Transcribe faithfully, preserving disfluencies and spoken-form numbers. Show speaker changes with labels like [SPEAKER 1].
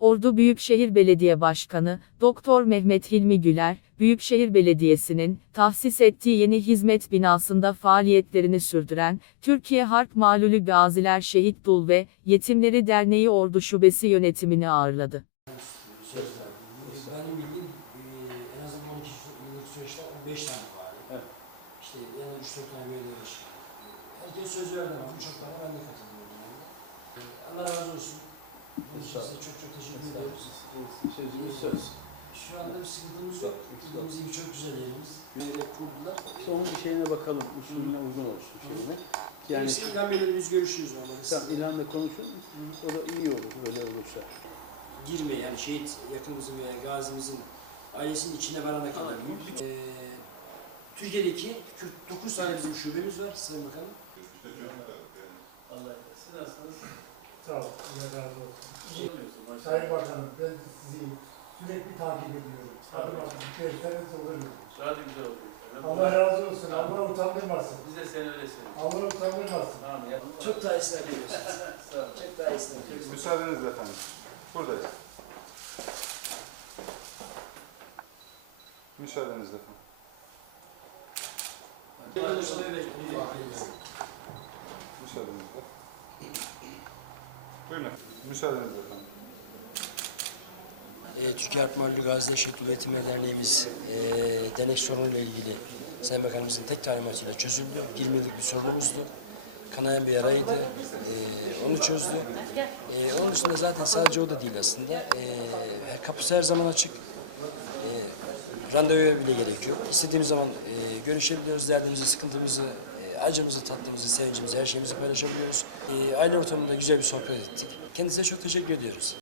[SPEAKER 1] Ordu Büyükşehir Belediye Başkanı, Doktor Mehmet Hilmi Güler, Büyükşehir Belediyesi'nin, tahsis ettiği yeni hizmet binasında faaliyetlerini sürdüren, Türkiye Harp Malulü Gaziler Şehit Dul ve Yetimleri Derneği Ordu Şubesi yönetimini ağırladı.
[SPEAKER 2] Benim bildiğim en azından on iki yıllık süreçte on beş tane var. Evet. İşte en az üç dört tane böyle var. Herkes söz verdi ama birçok tane ben de katılıyorum. Yani. Allah razı olsun. Size çok çok teşekkür ediyoruz.
[SPEAKER 3] Sözümüz söz.
[SPEAKER 2] Şu anda bir sıkıntımız yok. Bildiğimiz gibi çok güzel yerimiz. Böyle kurdular.
[SPEAKER 3] İşte onun bir şeyine bakalım, usulüne uygun olsun şeyine. Yani
[SPEAKER 2] Biz İlhan Bey'le biz görüşürüz ama.
[SPEAKER 3] tamam, İlhan'la konuşun, o da iyi olur böyle olursa.
[SPEAKER 2] Girme yani şehit yakınımızın veya gazimizin ailesinin içine varana kadar. Ee, Türkiye'deki kırk dokuz tane bizim şubemiz var Sayın Bakanım.
[SPEAKER 3] Allah siz nasılsınız?
[SPEAKER 4] Sağ olun, Allah razı olsun. Sayın Bakanım, ben sizi sürekli takip ediyorum. Adım adım görseniz olur mu?
[SPEAKER 3] Daha da güzel oluyor.
[SPEAKER 4] Allah razı olsun, Allah utandırmasın.
[SPEAKER 3] Biz de seni öyle seviyoruz.
[SPEAKER 4] Allah utandırmasın.
[SPEAKER 3] Tamam ya.
[SPEAKER 2] Çok daha esnek ediyorsunuz.
[SPEAKER 3] Sağ olun.
[SPEAKER 2] Çok daha esnek ediyorsunuz.
[SPEAKER 5] Müsaadenizle efendim. Buradayız. Müsaadenizle efendim. Müsaadenizle. Buyurun efendim. Müsaadenizle efendim.
[SPEAKER 2] E, Türkiye Harp Malulü Gaziler Şehit Dul ve Yetimler Derneğimiz e, denek sorunuyla ilgili Sayın Bakanımızın tek talimatıyla çözüldü. yirmi yıllık bir sorunumuzdu. Kanayan bir yaraydı. E, onu çözdü. E, onun dışında zaten sadece o da değil aslında. E, kapısı her zaman açık. E, randevuya bile gerek yok. İstediğimiz zaman e, görüşebiliyoruz. Derdimizi, sıkıntımızı, e, acımızı, tatlımızı, sevincimizi, her şeyimizi paylaşabiliyoruz. E, aile ortamında güzel bir sohbet ettik. Kendisine çok teşekkür ediyoruz.